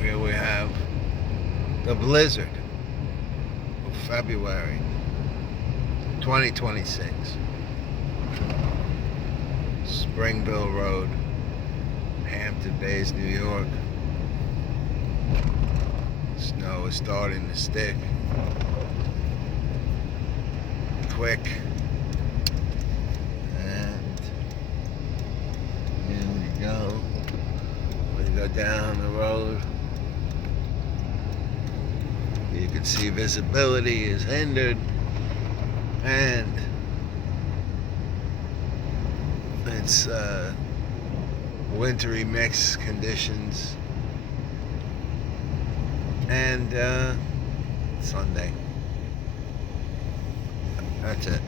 Here we have the blizzard of February 2026. Springville Road, Hampton Bays, New York. Snow is starting to stick. Quick. And here we go. We go down the road. You can see visibility is hindered, and it's wintry mixed conditions, and Sunday. That's it.